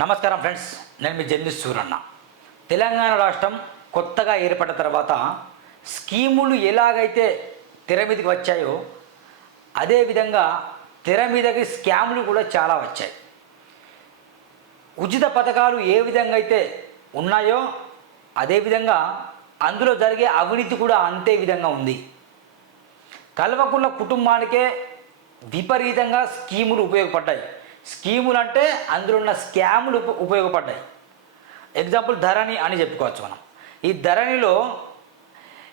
నమస్కారం ఫ్రెండ్స్ నేను మీ జర్నీ సూరన్న. తెలంగాణ రాష్ట్రం కొత్తగా ఏర్పడిన తర్వాత స్కీములు ఎలాగైతే తెర మీదకి వచ్చాయో అదేవిధంగా తెర మీదకి స్కాములు కూడా చాలా వచ్చాయి. ఉచిత పథకాలు ఏ విధంగా అయితే ఉన్నాయో అదేవిధంగా అందులో జరిగే అవినీతి కూడా అంతే విధంగా ఉంది. కల్వకుంట్ల కుటుంబానికే విపరీతంగా స్కీములు ఉపయోగపడ్డాయి. స్కీములు అంటే అందులో ఉన్న స్కాములు ఉప ఉపయోగపడ్డాయి. ఎగ్జాంపుల్ ధరణి అని చెప్పుకోవచ్చు మనం. ఈ ధరణిలో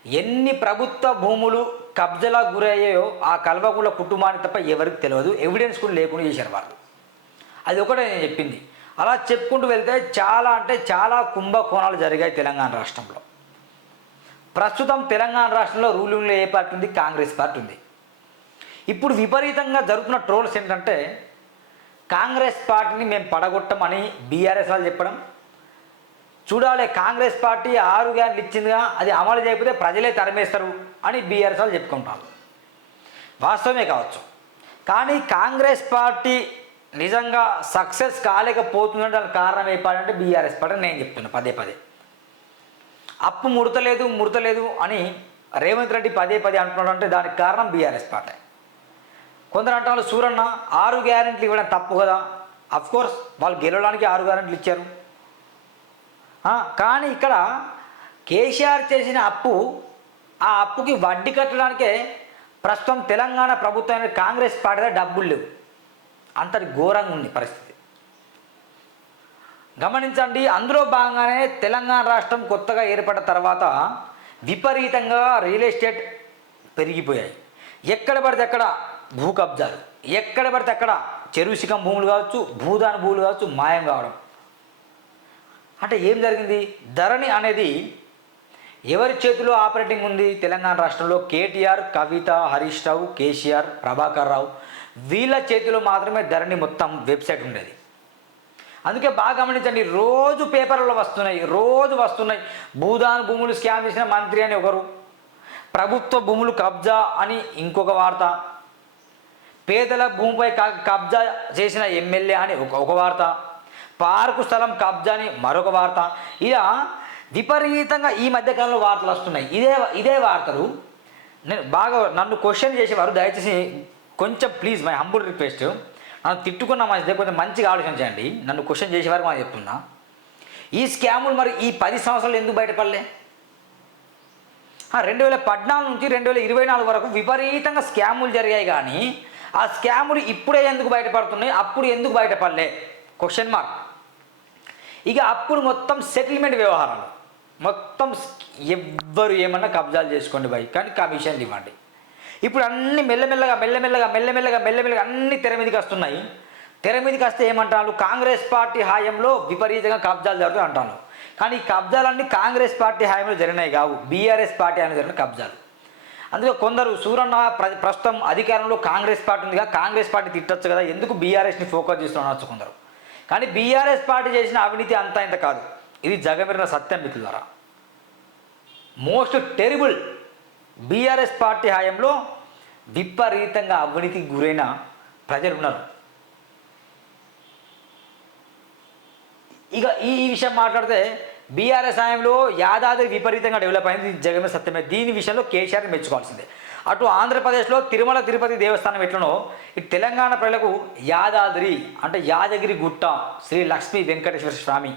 ఎన్ని ప్రభుత్వ భూములు కబ్జలా గురయ్యాయో ఆ కల్వకుల కుటుంబానికి తప్ప ఎవరికి తెలియదు. ఎవిడెన్స్ కూడా లేకుండా చేశారు వాళ్ళు. అది ఒకటే నేను చెప్పింది. అలా చెప్పుకుంటూ వెళ్తే చాలా అంటే చాలా కుంభకోణాలు జరిగాయి తెలంగాణ రాష్ట్రంలో. ప్రస్తుతం తెలంగాణ రాష్ట్రంలో రూలింగ్లో ఏ పార్టీ ఉంది? కాంగ్రెస్ పార్టీ ఉంది. ఇప్పుడు విపరీతంగా జరుగుతున్న ట్రోల్స్ ఏంటంటే కాంగ్రెస్ పార్టీని మేము పడగొట్టమని బీఆర్ఎస్ వాళ్ళు చెప్పడం. చూడాలి కాంగ్రెస్ పార్టీ ఆరు గ్యాన్లు ఇచ్చిందిగా అది అమలు చేయకపోతే ప్రజలే తరిమేస్తారు అని బీఆర్ఎస్ వాళ్ళు చెప్పుకుంటారు. వాస్తవమే కావచ్చు. కానీ కాంగ్రెస్ పార్టీ నిజంగా సక్సెస్ కాలేకపోతుందంటే దానికి కారణం ఏపాడంటే బీఆర్ఎస్ పార్టీ నేను చెప్తున్నా పదే పదే. అప్పు ముడతలేదు ముడతలేదు అని రేవంత్ రెడ్డి పదే పదే అంటున్నాడు అంటే దానికి కారణం బీఆర్ఎస్ పార్టీ. కొందరు అంటారు సూరన్న ఆరు గ్యారెంట్లు ఇవ్వడం తప్పు కదా. కోర్స్ వాళ్ళు గెలవడానికి ఆరు గ్యారెంట్లు ఇచ్చారు. కానీ ఇక్కడ కేసీఆర్ చేసిన అప్పు ఆ అప్పుకి వడ్డీ కట్టడానికే ప్రస్తుతం తెలంగాణ ప్రభుత్వం కాంగ్రెస్ పార్టీ డబ్బులు లేవు. అంతటి ఘోరంగా ఉంది పరిస్థితి. గమనించండి అందులో భాగంగానే తెలంగాణ రాష్ట్రం కొత్తగా ఏర్పడిన తర్వాత విపరీతంగా రియల్ ఎస్టేట్ పెరిగిపోయాయి. ఎక్కడ పడితే అక్కడ భూ కబ్జాలు ఎక్కడ పడితే అక్కడ చెరువు శిఖం భూములు కావచ్చు భూదాన భూములు కావచ్చు మాయం కావడం. అంటే ఏం జరిగింది? ధరణి అనేది ఎవరి చేతిలో ఆపరేటింగ్ ఉంది? తెలంగాణ రాష్ట్రంలో కేటీఆర్ కవిత హరీష్ రావు కేసీఆర్ ప్రభాకర్ రావు వీళ్ళ చేతిలో మాత్రమే ధరణి మొత్తం వెబ్సైట్ ఉండేది. అందుకే బాగా గమనించండి రోజు పేపర్లలో వస్తున్నాయి రోజు వస్తున్నాయి. భూదాన్ భూములు స్కామ్ చేసిన మంత్రి అని ఒకరు ప్రభుత్వ భూములు కబ్జా అని ఇంకొక వార్త. పేదల భూమిపై క- కబ్జా చేసిన ఎమ్మెల్యే అని ఒక ఒక వార్త. పార్కు స్థలం కబ్జా అని మరొక వార్త. ఇలా విపరీతంగా ఈ మధ్యకాలంలో వార్తలు వస్తున్నాయి. ఇదే ఇదే వార్తలు నేను బాగా నన్ను క్వశ్చన్ చేసేవారు. దయచేసి కొంచెం ప్లీజ్ మై హంబుల్ రిక్వెస్ట్ నన్ను తిట్టుకున్న మంచిదే కొంచెం మంచిగా ఆలోచన చేయండి. నన్ను క్వశ్చన్ చేసేవారు మనం చెప్తున్నా. ఈ స్కాములు మరి ఈ పది సంవత్సరాలు ఎందుకు బయటపడలే? రెండు వేల పద్నాలుగు నుంచి రెండు వేల ఇరవై నాలుగు వరకు విపరీతంగా స్కాములు జరిగాయి కానీ ఆ స్కాములు ఇప్పుడే ఎందుకు బయటపడుతున్నాయి? అప్పుడు ఎందుకు బయటపడలే? క్వశ్చన్ మార్క్ ఇక అప్పుడు మొత్తం సెటిల్మెంట్ వ్యవహారాలు. మొత్తం ఎవ్వరు ఏమన్నా కబ్జాలు చేసుకోండి బాయ్ కానీ కమిషన్లు ఇవ్వండి. ఇప్పుడు అన్ని మెల్లమెల్లగా మెల్లమెల్లగా మెల్లమెల్లగా మెల్లమెల్లగా అన్ని తెర మీదకి వస్తున్నాయి. తెర మీదకి వస్తే ఏమంటాను కాంగ్రెస్ పార్టీ హాయంలో విపరీతంగా కబ్జాలు జరుగుతాయి అంటాను కానీ ఈ కబ్జాలన్నీ కాంగ్రెస్ పార్టీ హాయంలో జరిగినాయి కావు. బీఆర్ఎస్ పార్టీ హాయంలో జరిగిన కబ్జాలు. అందుకే కొందరు సూరన్న ప్ర- ప్రస్తుతం అధికారంలో కాంగ్రెస్ పార్టీ ఉందిగా కాంగ్రెస్ పార్టీ తిట్టొచ్చు కదా ఎందుకు బీఆర్ఎస్ని ఫోకస్ చేస్తున్నారు కొందరు కానీ బీఆర్ఎస్ పార్టీ చేసిన అవినీతి అంతా ఇంత కాదు. ఇది జగమెరిన సత్యం మిత్రులారా. మోస్ట్ టెరిబుల్ బీఆర్ఎస్ పార్టీ హయాంలో విపరీతంగా అవినీతికి గురైన ప్రజలు ఉన్నారు. ఇక ఈ విషయం మాట్లాడితే బీఆర్ఎస్ హయాంలో యాదాద్రి విపరీతంగా డెవలప్ అయింది జగన్ సత్యమే దీని విషయంలో కేసీఆర్ మెచ్చుకోవాల్సిందే. అటు ఆంధ్రప్రదేశ్లో తిరుమల తిరుపతి దేవస్థానం ఎట్లనో ఇటు తెలంగాణ ప్రజలకు యాదాద్రి అంటే యాదగిరి గుట్ట శ్రీ లక్ష్మీ వెంకటేశ్వర స్వామి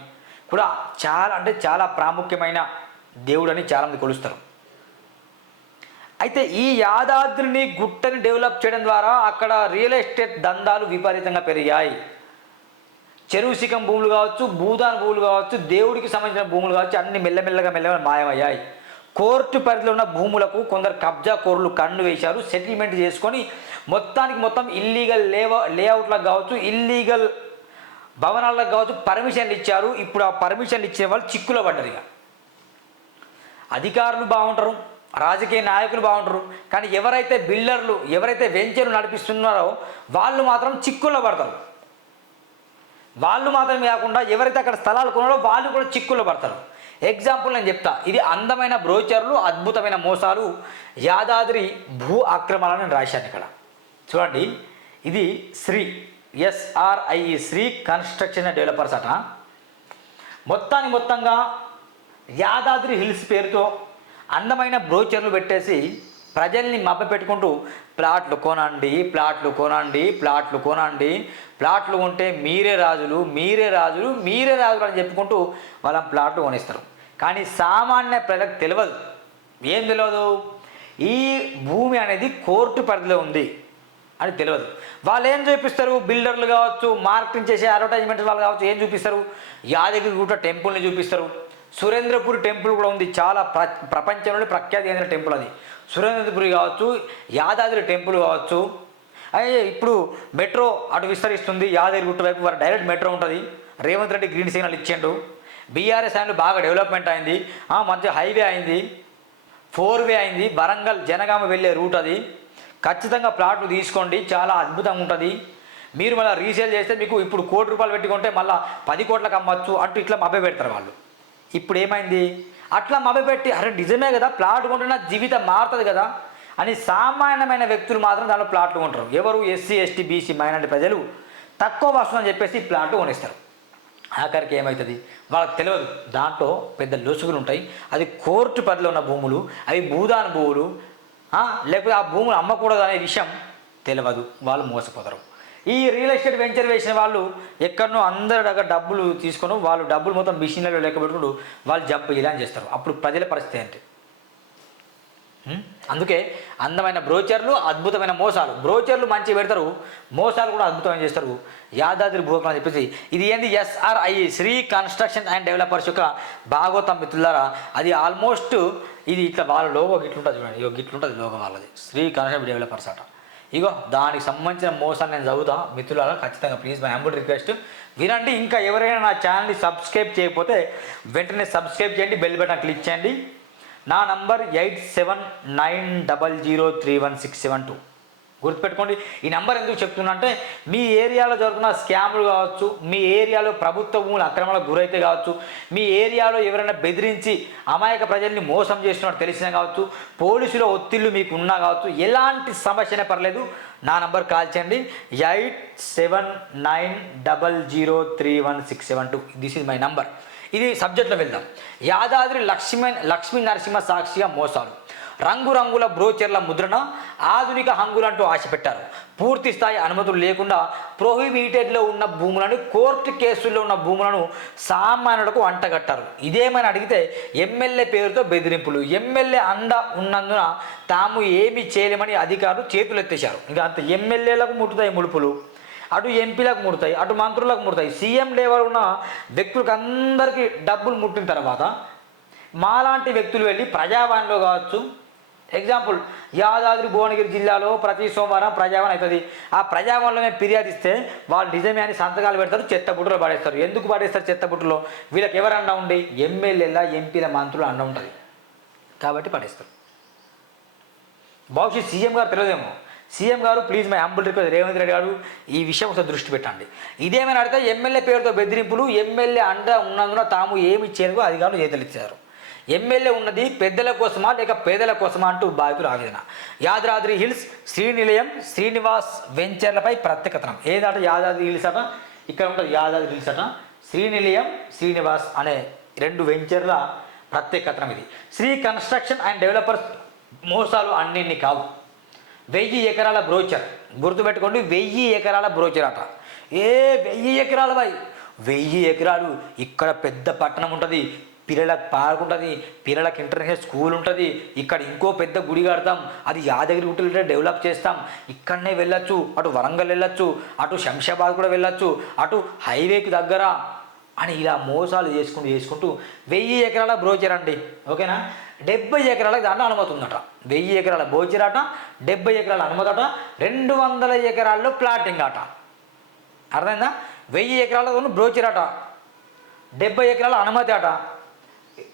కూడా చాలా అంటే చాలా ప్రాముఖ్యమైన దేవుడని చాలామంది కొలుస్తారు. అయితే ఈ యాదాద్రిని గుట్టని డెవలప్ చేయడం ద్వారా అక్కడ రియల్ ఎస్టేట్ దందాలు విపరీతంగా పెరిగాయి. చెరువు శిఖం భూములు కావచ్చు భూదాన్ భూములు కావచ్చు దేవుడికి సంబంధించిన భూములు కావచ్చు అన్ని మెల్లమెల్లగా మెల్లగా మాయమయ్యాయి. కోర్టు పరిధిలో ఉన్న భూములకు కొందరు కబ్జా కోర్లు కన్ను వేశారు. సెటిల్మెంట్ చేసుకొని మొత్తానికి మొత్తం ఇల్లీగల్ లేవ లేఅవుట్లకు కావచ్చు ఇల్లీగల్ భవనాలకు కావచ్చు పర్మిషన్లు ఇచ్చారు. ఇప్పుడు ఆ పర్మిషన్లు ఇచ్చే వాళ్ళు చిక్కులో పడ్డారు ఇక. అధికారులు బాగుంటారు రాజకీయ నాయకులు బాగుంటారు కానీ ఎవరైతే బిల్డర్లు ఎవరైతే వెంచర్లు నడిపిస్తున్నారో వాళ్ళు మాత్రం చిక్కుల్లో పడతారు. వాళ్ళు మాత్రమే కాకుండా ఎవరైతే అక్కడ స్థలాలు కొన్నారో వాళ్ళు కూడా చిక్కుల్లో పడతారు. ఎగ్జాంపుల్ నేను చెప్తా. ఇది అందమైన బ్రోచర్లు అద్భుతమైన మోసాలు యాదాద్రి భూ ఆక్రమణని రాశాను ఇక్కడ. చూడండి ఇది Sri SRI Sri construction developers అట. మొత్తాన్ని మొత్తంగా యాదాద్రి హిల్స్ పేరుతో అందమైన బ్రోచర్లు పెట్టేసి ప్రజల్ని మభ్య పెట్టుకుంటూ ప్లాట్లు కొనండి ప్లాట్లు కొనండి ప్లాట్లు కొనండి. ప్లాట్లు ఉంటే మీరే రాజులు మీరే రాజులు మీరే రాజులు అని చెప్పుకుంటూ వాళ్ళని ప్లాట్లు కొనిస్తారు. కానీ సామాన్య ప్రజలకు తెలియదు. ఏం తెలియదు? ఈ భూమి అనేది కోర్టు పరిధిలో ఉంది అని తెలియదు. వాళ్ళు ఏం చూపిస్తారు? బిల్డర్లు కావచ్చు మార్కెటింగ్ చేసే అడ్వర్టైజ్మెంట్ వాళ్ళు కావచ్చు ఏం చూపిస్తారు? యాదగిరిగుట్ట టెంపుల్ని చూపిస్తారు. సురేంద్రపూర్ టెంపుల్ కూడా ఉంది. చాలా ప్ర ప్రపంచంలోనే ప్రఖ్యాతి చెందిన టెంపుల్ అది. సురేంద్రపురి కావచ్చు యాదాద్రి టెంపుల్ కావచ్చు. అయ్యే ఇప్పుడు మెట్రో అటు విస్తరిస్తుంది యాదగిరి గుట్ట వైపు వారు డైరెక్ట్ మెట్రో ఉంటుంది. రేవంత్ రెడ్డి గ్రీన్ సిగ్నల్ ఇచ్చిండు. బీఆర్ఎస్ అండ్ బాగా డెవలప్మెంట్ అయింది. ఆ, మంచి హైవే అయింది. ఫోర్ వే అయింది. వరంగల్ జనగామ వెళ్ళే రూట్ అది. ఖచ్చితంగా ప్లాట్లు తీసుకోండి. చాలా అద్భుతంగా ఉంటుంది. మీరు మళ్ళీ రీసేల్ చేస్తే మీకు ఇప్పుడు కోటి రూపాయలు పెట్టుకుంటే మళ్ళీ పది కోట్లకు అమ్మచ్చు. అంటూ ఇట్లా మభ్య పెడతారు వాళ్ళు. ఇప్పుడు ఏమైంది? అట్లా మభ్య అరే నిజమే కదా ప్లాట్ కొంటే నా జీవితం మారుతుంది కదా అని సామాన్యమైన వ్యక్తులు మాత్రం దానిలో ప్లాట్లు కొంటారు. ఎవరు? ఎస్సీ ఎస్టీ బీసీ మైనారిటీ ప్రజలు తక్కువ వస్తుందని చెప్పేసి ప్లాట్లు కొనిస్తారు. ఆఖరికి ఏమవుతుంది వాళ్ళకి తెలియదు. దాంట్లో పెద్ద లొసుగులు ఉంటాయి. అది కోర్టు పరిధిలో ఉన్న భూములు అవి భూదాన భూములు లేకపోతే ఆ భూములు అమ్మకూడదు అనే విషయం తెలియదు. వాళ్ళు మోసపోతారు. ఈ రియల్ ఎస్టేట్ వెంచర్ వేసిన వాళ్ళు ఎక్కడనో అందరి దగ్గర డబ్బులు తీసుకొని వాళ్ళు డబ్బులు మొత్తం మిషన్లలో లెక్క పెట్టుకుంటూ వాళ్ళు జంప్ ఇలా చేస్తారు. అప్పుడు ప్రజల పరిస్థితి ఏంటి? అందుకే అందమైన బ్రోచర్లు అద్భుతమైన మోసాలు. బ్రోచర్లు మంచి పెడతారు మోసాలు కూడా అద్భుతమైన చేస్తారు. యాదాద్రి భూకం అని చెప్పేసి ఇది ఏంది? SRI Sri construction and developers యొక్క భాగవతం మిత్రులారా అది ఆల్మోస్ట్ ఇది ఇట్లా వాళ్ళ లోగో గిట్లుంటుంది చూడండి. ఇగో గిట్లుంటుంది లోగో వాళ్ళది. శ్రీ కన్స్ట్రక్షన్ డెవలపర్స్ అట. ఇగో దానికి సంబంధించిన మోసాన్ని నేను చదువుతా. మిత్రులారా ఖచ్చితంగా ప్లీజ్ మై హంబుల్ రిక్వెస్ట్ వినండి ఇంకా ఎవరైనా నా ఛానల్ని సబ్స్క్రైబ్ చేయకపోతే వెంటనే సబ్స్క్రైబ్ చేయండి బెల్ బటన్ క్లిక్ చేయండి. నా number eight seven nine double zero three one six seven two గుర్తుపెట్టుకోండి. ఈ నెంబర్ ఎందుకు చెప్తున్నా అంటే మీ ఏరియాలో జరుగుతున్న స్కాములు కావచ్చు మీ ఏరియాలో ప్రభుత్వ భూములు అక్రమాలకు గురైతే కావచ్చు మీ ఏరియాలో ఎవరైనా బెదిరించి అమాయక ప్రజల్ని మోసం చేస్తున్నట్టు తెలిసినా కావచ్చు పోలీసుల ఒత్తిళ్ళు మీకు ఉన్నా కావచ్చు ఎలాంటి సమస్యనే పర్లేదు. నా నంబర్ కాల్ చేయండి. Eight seven nine double zero three one six seven two. This is my number ఇది సబ్జెక్ట్లో వెళ్దాం. యాదాద్రి లక్ష్మీ లక్ష్మీ నరసింహ సాక్షిగా మోసాలు. రంగురంగుల బ్రోచర్ల ముద్రణ ఆధునిక హంగులంటూ ఆశపెట్టారు. పూర్తి స్థాయి అనుమతులు లేకుండా ప్రొహిబిటెడ్లో ఉన్న భూములను కోర్టు కేసుల్లో ఉన్న భూములను సామాన్యులకు అంటగట్టారు. ఇదేమని అడిగితే ఎమ్మెల్యే పేరుతో బెదిరింపులు. ఎమ్మెల్యే అండ ఉన్నందున తాము ఏమీ చేయలేమని అధికారులు చేతులెత్తేశారు. ఇంకా అంత ఎమ్మెల్యేలకు ముట్టుతాయి ముడుపులు అటు ఎంపీలకు ముడతాయి అటు మంత్రులకు ముడతాయి. సీఎం లెవెల్ ఉన్న వ్యక్తులకు అందరికీ డబ్బులు ముట్టిన తర్వాత మాలాంటి వ్యక్తులు వెళ్ళి ప్రజావాణిలో కావచ్చు ఎగ్జాంపుల్ యాదాద్రి భువనగిరి జిల్లాలో ప్రతి సోమవారం ప్రజావనం అవుతుంది. ఆ ప్రజావనంలో మేము ఫిర్యాదు ఇస్తే వాళ్ళు నిజమే అని సంతకాలు పెడతారు చెత్తబుట్టలో పడేస్తారు. ఎందుకు పడేస్తారు చెత్తబుట్టలో వీళ్ళకి ఎవరు అండ ఉండి ఎమ్మెల్యేల ఎంపీల మంత్రులు అండ ఉంటుంది. కాబట్టి పడేస్తారు. బహుశా సీఎం గారు తెలియదేమో? సీఎం గారు please my humble request Revanth Reddy garu ఈ విషయం ఒకసారి దృష్టి పెట్టండి. ఇదేమైనా అడిగితే ఎమ్మెల్యే పేరుతో బెదిరింపులు ఎమ్మెల్యే అండ ఉన్నందున తాము ఏమి ఇచ్చేందుకు అధికారులు చేతలిచ్చారు ఎమ్మెల్యే ఉన్నది పెద్దల కోసమా లేక పేదల కోసమా అంటూ బాధితులు ఆవేదన యాదాద్రి హిల్స్ శ్రీనిలయం శ్రీనివాస్ వెంచర్లపై ప్రత్యేకతనం ఏదట యాదాద్రి హిల్స్ అట? ఇక్కడ ఉంటుంది యాదాద్రి హిల్స్ అట. శ్రీనిలయం శ్రీనివాస్ అనే రెండు వెంచర్ల ప్రత్యేకతనం ఇది. శ్రీ కన్స్ట్రక్షన్ అండ్ డెవలపర్స్ మోసాలు అన్నిన్ని కావు. వెయ్యి ఎకరాల బ్రోచర్. గుర్తుపెట్టుకోండి వెయ్యి ఎకరాల బ్రోచర్ అట. ఏ వెయ్యి ఎకరాల వెయ్యి ఎకరాలు. ఇక్కడ పెద్ద పట్టణం ఉంటుంది. పిల్లలకు పార్క్ ఉంటుంది పిల్లలకు ఇంటర్నేషనల్ స్కూల్ ఉంటుంది ఇక్కడ ఇంకో పెద్ద గుడి కడతాం అది యాదగిరి గుట్టలు డెవలప్ చేస్తాం ఇక్కడనే వెళ్ళొచ్చు అటు వరంగల్ వెళ్ళొచ్చు అటు శంషాబాద్ కూడా వెళ్ళొచ్చు అటు హైవేకి దగ్గర అని ఇలా మోసాలు చేసుకుంటూ చేసుకుంటూ వెయ్యి ఎకరాల బ్రోచర్ అండి ఓకేనా? డెబ్బై ఎకరాలకు దాంట్లో అనుమతి ఉందట. వెయ్యి ఎకరాల బ్రోచర్ అట డెబ్బై ఎకరాల అనుమతి అట రెండు వందల ఎకరాల్లో ప్లాటింగ్ అట. అర్థమైందా? వెయ్యి ఎకరాల బ్రోచర్ అట డెబ్బై ఎకరాల అనుమతి అట.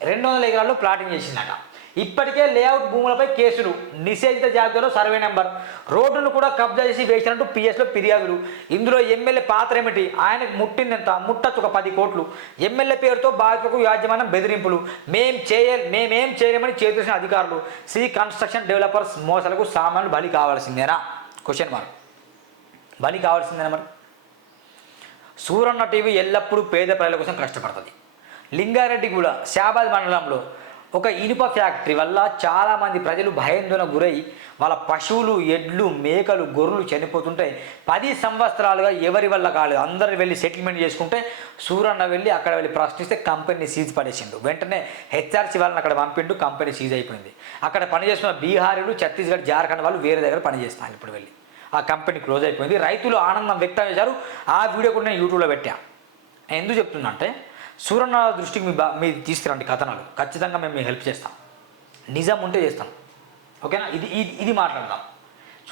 రెండు వందల ఎకరాల్లో ప్లాటింగ్ చేసిందట. ఇప్పటికే లేఅవుట్ భూములపై కేసులు. నిషేధిత జాబితాలో సర్వే నెంబర్ రోడ్డును కూడా కబ్జా చేసి వేసినట్టు పిఎస్లో ఫిర్యాదులు. ఇందులో ఎమ్మెల్యే పాత్ర ఏమిటి? ఆయనకు ముట్టిందెంత? ముట్టచ్చు ఒక పది కోట్లు. ఎమ్మెల్యే పేరుతో బాధితులకు యాజమాన్యం బెదిరింపులు. మేం చేయ మేమేం చేయలేమని చేతుసిన అధికారులు. శ్రీ కన్స్ట్రక్షన్ డెవలపర్స్ మోసాలకు సామాన్లు బలి కావాల్సిందేనా? క్వశ్చన్ మార్క్ బలి కావాల్సిందేనా మరి? సూరన్న టీవీ ఎల్లప్పుడూ పేద ప్రజల కోసం కష్టపడుతుంది. లింగారెడ్డి కూడా శాబాద్ మండలంలో ఒక ఇనుప ఫ్యాక్టరీ వల్ల చాలామంది ప్రజలు భయాందోళన గురై వాళ్ళ పశువులు ఎడ్లు మేకలు గొర్రెలు చనిపోతుంటే పది సంవత్సరాలుగా ఎవరి వల్ల కాలేదు. అందరు వెళ్ళి సెటిల్మెంట్ చేసుకుంటే సూరన్న వెళ్ళి అక్కడ వెళ్ళి ప్రశ్నిస్తే కంపెనీ సీజ్ పడేసిండు. వెంటనే హెచ్ఆర్సీ వాళ్ళని అక్కడ పంపిండు కంపెనీ సీజ్ అయిపోయింది. అక్కడ పనిచేస్తున్న బీహారీలు ఛత్తీస్గఢ్ జార్ఖండ్ వాళ్ళు వేరే దగ్గర పనిచేస్తున్నారు ఇప్పుడు వెళ్ళి. ఆ కంపెనీ క్లోజ్ అయిపోయింది. రైతులు ఆనందం వ్యక్తం చేశారు. ఆ వీడియో కూడా నేను యూట్యూబ్లో పెట్టా. ఎందుకు చెప్తున్నా అంటే సూరన్న దృష్టికి మీ బా మీరు తీసుకురండి కథనాలు. ఖచ్చితంగా మేము మీకు హెల్ప్ చేస్తాం. నిజం ఉంటే చేస్తాం. ఓకేనా? ఇది ఇది ఇది మాట్లాడదాం.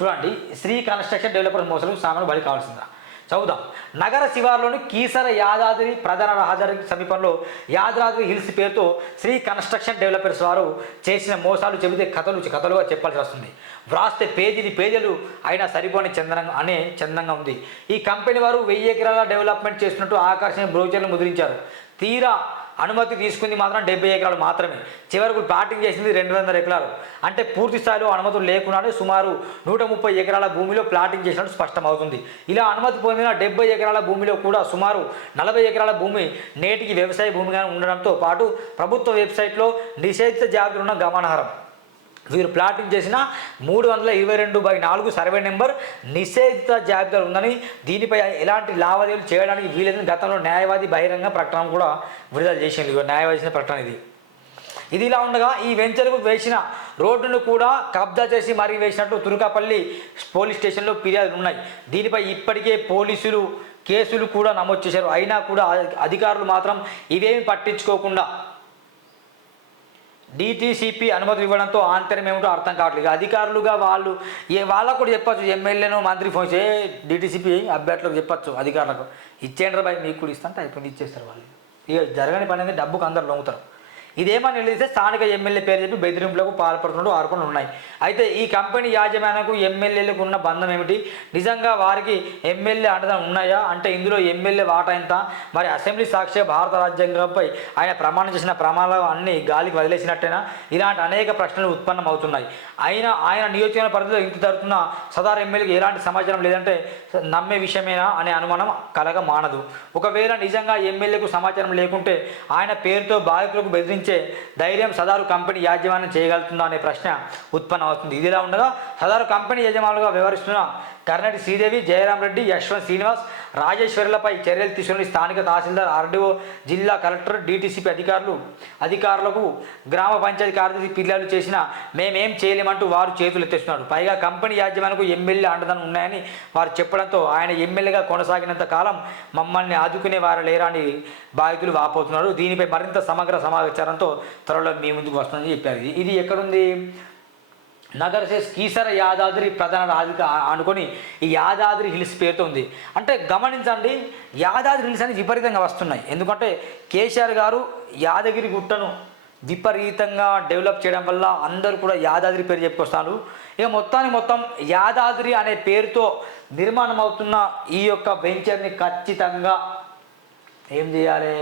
చూడండి శ్రీ కన్స్ట్రక్షన్ డెవలపర్స్ మోసలు సామాను బలి కావాల్సిందా చదువుదాం. నగర శివార్లోని కీసర యాదాద్రి ప్రధాన రహదారికి సమీపంలో యాదాద్రి హిల్స్ పేరుతో శ్రీ కన్స్ట్రక్షన్ డెవలపర్స్ వారు చేసిన మోసాలు చెబితే కథలు కథలుగా చెప్పాల్సి వస్తుంది. వ్రాస్తే పేజీలు పేజీలు అయినా సరిపోని చందనంగా అనే చందంగా ఉంది. ఈ కంపెనీ వారు వెయ్యి ఎకరాల డెవలప్మెంట్ చేస్తున్నట్టు ఆకర్షణ బ్రోచర్లు ముద్రించారు. తీరా అనుమతి తీసుకుంది మాత్రం డెబ్బై ఎకరాలు మాత్రమే. చివరకు ప్లాటింగ్ చేసింది రెండు వందల ఎకరాలు. అంటే పూర్తి స్థాయిలో అనుమతులు లేకుండానే సుమారు నూట ముప్పై ఎకరాల భూమిలో ప్లాటింగ్ చేసినట్టు స్పష్టమవుతుంది. ఇలా అనుమతి పొందిన డెబ్బై ఎకరాల భూమిలో కూడా సుమారు నలభై ఎకరాల భూమి నేటికి వ్యవసాయ భూమిగా ఉండడంతో పాటు ప్రభుత్వ వెబ్సైట్లో నిషేధిత జాబితా ఉన్న గమనార్హం. వీరు ప్లాటింగ్ చేసిన మూడు వందల ఇరవై రెండు బై నాలుగు సర్వే నెంబర్ నిషేధిత జాబితాలు ఉందని దీనిపై ఎలాంటి లావాదేవీలు చేయడానికి వీలేదని గతంలో న్యాయవాది బహిరంగ ప్రకటన కూడా విడుదల చేసింది. న్యాయవాది ప్రకటన ఇది. ఇది ఇలా ఉండగా ఈ వెంచర్కు వేసిన రోడ్డును కూడా కబ్జా చేసి మరీ వేసినట్టు తురుకాపల్లి పోలీస్ స్టేషన్లో ఫిర్యాదులు ఉన్నాయి. దీనిపై ఇప్పటికే పోలీసులు కేసులు కూడా నమోదు చేశారు. అయినా కూడా అధికారులు మాత్రం ఇవేమి పట్టించుకోకుండా డిటీసీపీ అనుమతులు ఇవ్వడంతో ఆంతర్యం ఏమిటో అర్థం కావట్లేదు. అధికారులుగా వాళ్ళు ఏ వాళ్ళకు కూడా చెప్పచ్చు ఎమ్మెల్యేను మంత్రి ఫోన్ చే డిటీసీపీ అభ్యర్థులకు చెప్పచ్చు అధికారులకు. ఇచ్చేయండి బాయ్ మీకు కూడా ఇస్తాంటే అయిపోయింది. ఇచ్చేస్తారు వాళ్ళు. ఇక జరగని పని అనేది డబ్బుకు అందరు లొంగుతారు. ఇదేమని నిలిస్తే స్థానిక ఎమ్మెల్యే పేరు చెప్పి బెదిరింపులకు పాల్పడుతున్నట్టు ఆరోపణలు ఉన్నాయి. అయితే ఈ కంపెనీ యాజమాన్యకు ఎమ్మెల్యేలకు ఉన్న బంధం ఏమిటి? నిజంగా వారికి ఎమ్మెల్యే అండదం ఉన్నాయా? అంటే ఇందులో ఎమ్మెల్యే వాటా ఎంత? మరి అసెంబ్లీ సాక్షిగా భారత రాజ్యాంగంపై ఆయన ప్రమాణం చేసిన ప్రమాణాలు అన్ని గాలికి వదిలేసినట్టేనా? ఇలాంటి అనేక ప్రశ్నలు ఉత్పన్నం అవుతున్నాయి అయినా ఆయన నియోజకవర్గ పరిధిలో ఇంత జరుగుతున్న సదార్ ఎమ్మెల్యేకి ఎలాంటి సమాచారం లేదంటే నమ్మే విషయమేనా అనే అనుమానం కలగ మానదు ఒకవేళ నిజంగా ఎమ్మెల్యేకు సమాచారం లేకుంటే ఆయన పేరుతో బాధితులకు బెదిరించి ధైర్యం సదారు కంపెనీ యాజమాన్యం చేయగలుగుతుందా అనే ప్రశ్న ఉత్పన్నం అవుతుంది. ఇదిలా ఉండగా సదారు కంపెనీ యజమానులుగా వ్యవహరిస్తున్న కర్ణటి శ్రీదేవి జయరాం రెడ్డి యశ్వంత్ శ్రీనివాస్ రాజేశ్వరులపై చర్యలు తీసుకుని స్థానిక తహసీల్దార్ ఆర్డీఓ జిల్లా కలెక్టర్ డీటీసీపీ అధికారులు అధికారులకు గ్రామ పంచాయతీ కార్యదర్శి ఫిర్యాదు చేసినా మేమేం చేయలేమంటూ వారు చేతులు ఎత్తేస్తున్నారు. పైగా కంపెనీ యాజమాన్యకు ఎమ్మెల్యే అండదనం ఉన్నాయని వారు చెప్పడంతో ఆయన ఎమ్మెల్యేగా కొనసాగినంత కాలం మమ్మల్ని ఆదుకునే వారు లేరని బాధితులు వాపోతున్నారు. దీనిపై మరింత సమగ్ర సమాచారంతో త్వరలో మీ ముందుకు వస్తుందని చెప్పారు. ఇది- ఇది ఎక్కడుంది? నగర శేష్ కీసర యాదాద్రి ప్రధాన రాధిక అనుకొని ఈ యాదాద్రి హిల్స్ పేరుతో ఉంది. అంటే గమనించండి యాదాద్రి హిల్స్ అని విపరీతంగా వస్తున్నాయి. ఎందుకంటే కేసీఆర్ గారు యాదగిరి గుట్టను విపరీతంగా డెవలప్ చేయడం వల్ల అందరూ కూడా యాదాద్రి పేరు చెప్పుకొస్తారు. ఇక మొత్తానికి మొత్తం యాదాద్రి అనే పేరుతో నిర్మాణం అవుతున్న ఈ యొక్క వెంచర్ని ఖచ్చితంగా ఏం చేయాలి?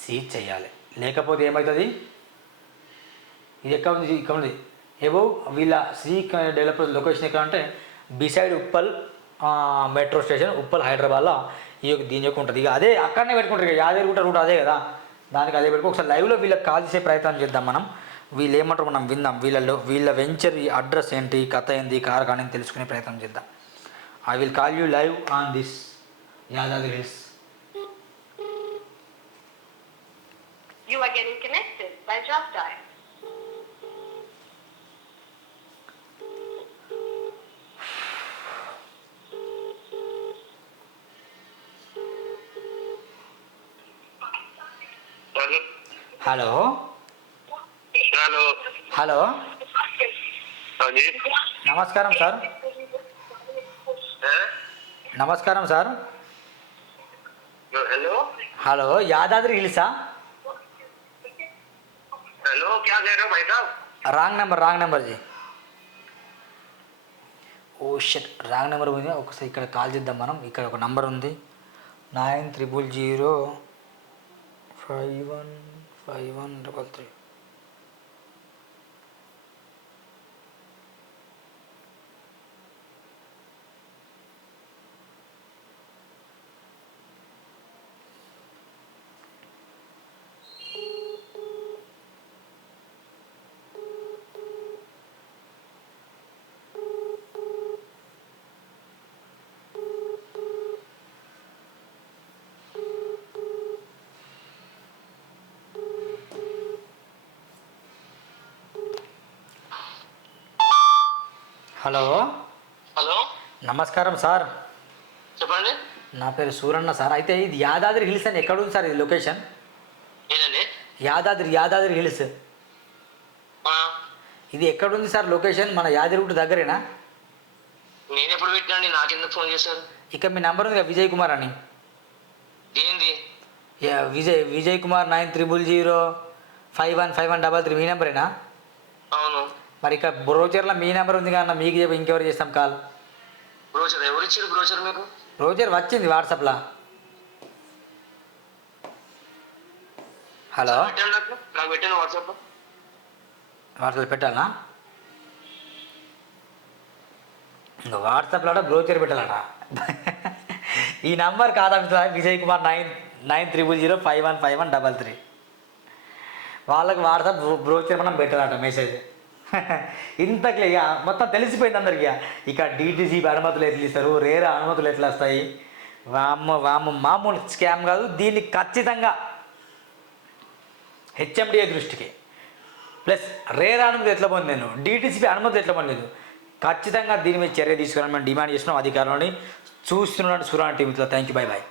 సీజ్ చేయాలి. లేకపోతే ఏమవుతుంది? ఇది ఎక్కడ ఉంది? ఇక్కడ ఉంది. ఎబవ్ వీళ్ళ శ్రీ డెవలపర్ లొకేషన్ ఎక్కడ అంటే beside Uppal metro station Uppal హైదరాబాద్లో ఈ యొక్క దీని యొక్క ఉంటుంది. ఇక అదే అక్కడనే పెట్టుకుంటారు. ఇక యాదగిరిగుట్ట రూట్ అదే కదా. దానికి అదే పెట్టుకో. ఒకసారి లైవ్లో వీళ్ళకి కాల్ చేసే ప్రయత్నం చేద్దాం మనం. వీళ్ళు ఏమంటారు మనం విందాం. వీళ్ళలో వీళ్ళ వెంచర్ అడ్రస్ ఏంటి కథ ఏంటి కార్ కానీ తెలుసుకునే ప్రయత్నం చేద్దాం. I will call you live on this Yadadri hills. You are getting connected by Just Dial. Hello hello hello hello हाँ जी నమస్కారం సార్ हैं? నమస్కారం sir hello hello Yadadri hilsa hello क्या कह रहे हो भाई साहब రాంగ్ నెంబర్ రాంగ్ నెంబర్ జీ ఓ షట్ రాంగ్ నెంబర్ ఉంది ఒకసారి ఇక్కడ కాల్ చేద్దాం మనం ఇక్కడ ఒక నంబర్ ఉంది nine triple zero five one five one double three hello. Hello. నమస్కారం సార్. చెప్పండి. నా పేరు సూరన్న సార్. అయితే ఇది యాదాద్రి హిల్స్ అని ఎక్కడ ఉంది సార్ ఇది లొకేషన్? యాదాద్రి యాదాద్రి హిల్స్. ఇది ఎక్కడ ఉంది సార్ లొకేషన్? మన యాదగిరిగుట్ట దగ్గరేనా? నేను ఎప్పుడు పెట్టినండి నాకెందుకు ఫోన్ చేశారు? ఇక మీ నంబర్ ఉంది కదా విజయ్ కుమార్ అని. ఏంది yeah, Vijay Vijay Kumar nine triple zero five one five one double three. మీ నెంబరేనా? అవును. మరి ఇక బ్రోచర్లో మీ నెంబర్ ఉంది కదా మీకు చెప్పి ఇంకెవరు చేస్తాం కాల్? బ్రోచర్ ఎవరు ఇచ్చారు బ్రోచర్ మీకు? బ్రోచర్ వచ్చింది వాట్సాప్లో హలో? నాకు. నాకు పెట్టండి వాట్సాప్ వాట్సాప్ పెట్టాలా? ఇంకా వాట్సాప్లో కూడా బ్రోచర్ పెట్టాలట. ఈ నంబర్ కాదా? Vijay Kumar nine nine triple zero five one five one double three. వాళ్ళకి వాట్సాప్ బ్రో- బ్రోచర్ మనం పెట్టాలట మెసేజ్. ఇంత ఇక మొత్తం తెలిసిపోయింది అందరికి ఇక. ఇక డీటీసీ అనుమతులు ఎట్లా ఇస్తారు? రేరా అనుమతులు ఎట్లా వస్తాయి? వామ్మ వామ్మ మామూలు స్కామ్ కాదు. దీన్ని ఖచ్చితంగా హెచ్ఎండిఏ దృష్టికి. ప్లస్ రేర్ అనుమతి ఎట్లా పొందాను డీటీసీపీ అనుమతి ఎట్లా పొందలేదు ఖచ్చితంగా దీని మీద చర్య తీసుకోవాలని మేము డిమాండ్ చేస్తున్నాం అధికారులని. చూస్తున్నాడు సురాన్ టీవీతో థ్యాంక్ యూ బై బాయ్